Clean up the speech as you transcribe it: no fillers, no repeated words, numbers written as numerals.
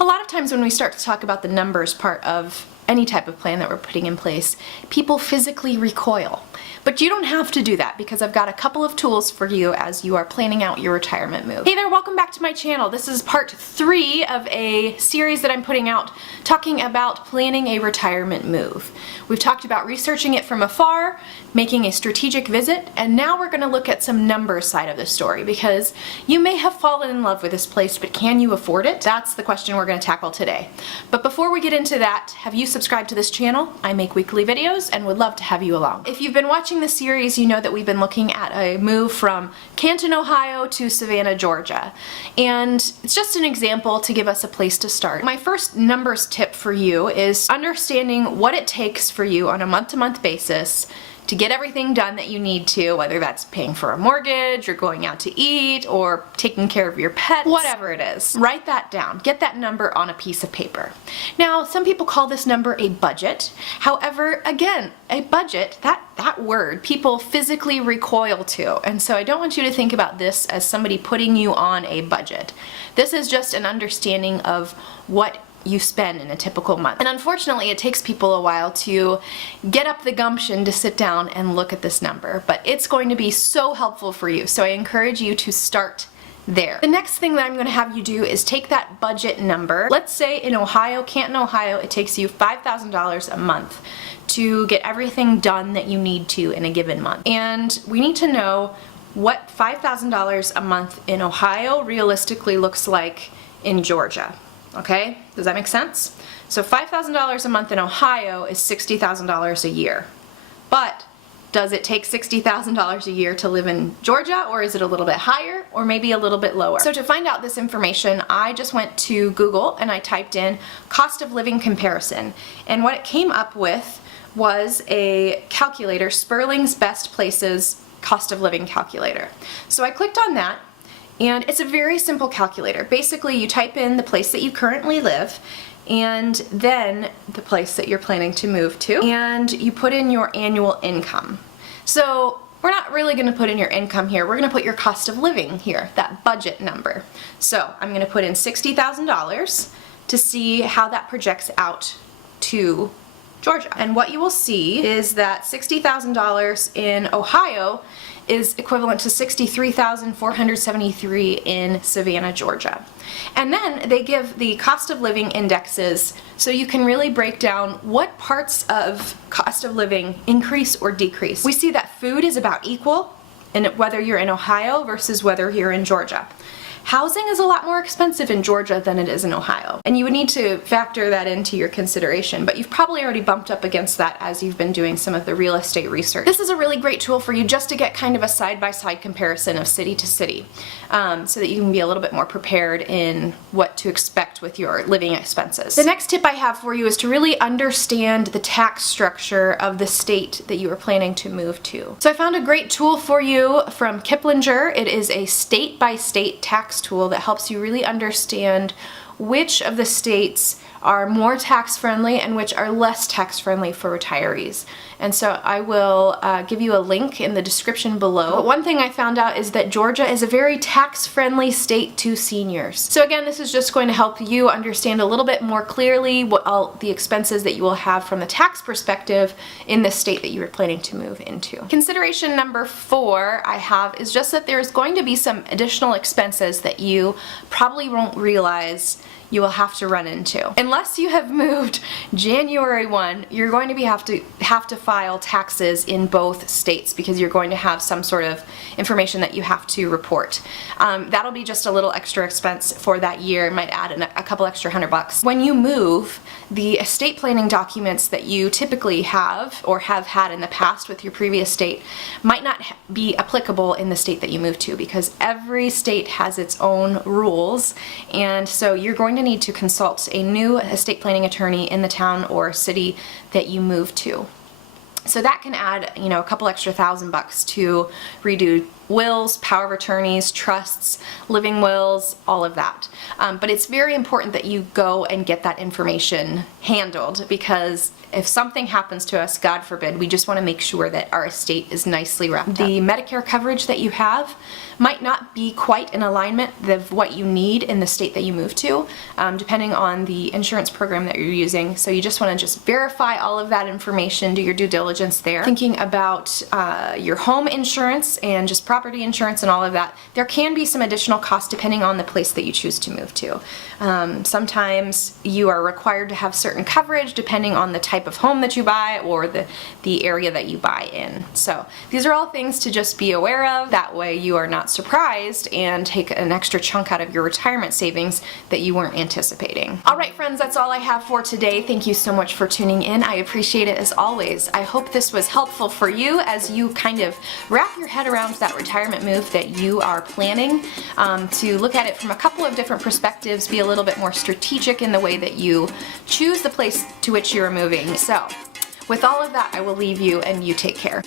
A lot of times when we start to talk about the numbers part of any type of plan that we're putting in place, people physically recoil. But you don't have to do that because I've got a couple of tools for you as you are planning out your retirement move. Hey there, welcome back to my channel. This is part 3 of a series that I'm putting out talking about planning a retirement move. We've talked about researching it from afar, making a strategic visit, and now we're going to look at some numbers side of the story because you may have fallen in love with this place, but can you afford it? That's the question we're going to tackle today. But before we get into that, have you subscribed to this channel? I make weekly videos and would love to have you along. If you've been watching this series, you know that we've been looking at a move from Canton, Ohio to Savannah, Georgia. And it's just an example to give us a place to start. My first numbers tip for you is understanding what it takes for you on a month-to-month basis to get everything done that you need to, whether that's paying for a mortgage or going out to eat or taking care of your pets, whatever it is. Write that down. Get that number on a piece of paper. Now, some people call this number a budget. However, again, a budget, that word, people physically recoil to. And so I don't want you to think about this as somebody putting you on a budget. This is just an understanding of what you spend in a typical month. And unfortunately, it takes people a while to get up the gumption to sit down and look at this number, but it's going to be so helpful for you. So I encourage you to start there. The next thing that I'm going to have you do is take that budget number. Let's say in Ohio, Canton, Ohio, it takes you $5,000 a month to get everything done that you need to in a given month. And we need to know what $5,000 a month in Ohio realistically looks like in Georgia. Okay, does that make sense? So $5,000 a month in Ohio is $60,000 a year. But does it take $60,000 a year to live in Georgia, or is it a little bit higher or maybe a little bit lower? So to find out this information, I just went to Google and I typed in cost of living comparison. And what it came up with was a calculator, Sperling's Best Places Cost of Living Calculator. So I clicked on that. And it's a very simple calculator. Basically, you type in the place that you currently live and then the place that you're planning to move to, and you put in your annual income. So we're not really going to put in your income here. We're going to put your cost of living here, that budget number. So I'm going to put in $60,000 to see how that projects out to Georgia. And what you will see is that $60,000 in Ohio is equivalent to $63,473 in Savannah, Georgia. And then they give the cost of living indexes so you can really break down what parts of cost of living increase or decrease. We see that food is about equal, and whether you're in Ohio versus whether you're in Georgia. Housing is a lot more expensive in Georgia than it is in Ohio, and you would need to factor that into your consideration, but you've probably already bumped up against that as you've been doing some of the real estate research. This is a really great tool for you just to get kind of a side-by-side comparison of city to city, so that you can be a little bit more prepared in what to expect with your living expenses. The next tip I have for you is to really understand the tax structure of the state that you are planning to move to. So I found a great tool for you from Kiplinger. It is a state-by-state tax tool that helps you really understand which of the states are more tax friendly and which are less tax friendly for retirees. And so I will give you a link in the description below. But one thing I found out is that Georgia is a very tax friendly state to seniors. So again, this is just going to help you understand a little bit more clearly what all the expenses that you will have from the tax perspective in the state that you are planning to move into. Consideration number 4 I have is just that there's going to be some additional expenses that you probably won't realize you will have to run into. Unless you have moved January 1, you're going to have to file taxes in both states because you're going to have some sort of information that you have to report. That'll be just a little extra expense for that year. It might add a couple extra $100. When you move, the estate planning documents that you typically have or have had in the past with your previous state might not be applicable in the state that you move to because every state has its own rules, and so you're going to need to consult a new estate planning attorney in the town or city that you move to. So that can add, a couple extra $1,000 to redo wills, power of attorneys, trusts, living wills, all of that. But it's very important that you go and get that information handled, because if something happens to us, God forbid, we just want to make sure that our estate is nicely wrapped up. The Medicare coverage that you have might not be quite in alignment with what you need in the state that you move to, depending on the insurance program that you're using. So you just want to just verify all of that information, do your due diligence there. Thinking about your home insurance and just property insurance and all of that, there can be some additional costs depending on the place that you choose to move to. Sometimes you are required to have certain coverage depending on the type of home that you buy or the area that you buy in. So these are all things to just be aware of. That way you are not surprised and take an extra chunk out of your retirement savings that you weren't anticipating. Alright friends, that's all I have for today. Thank you so much for tuning in. I appreciate it as always. I hope this was helpful for you as you kind of wrap your head around that retirement move that you are planning, to look at it from a couple of different perspectives, be a little bit more strategic in the way that you choose the place to which you're moving. So with all of that, I will leave you and you take care.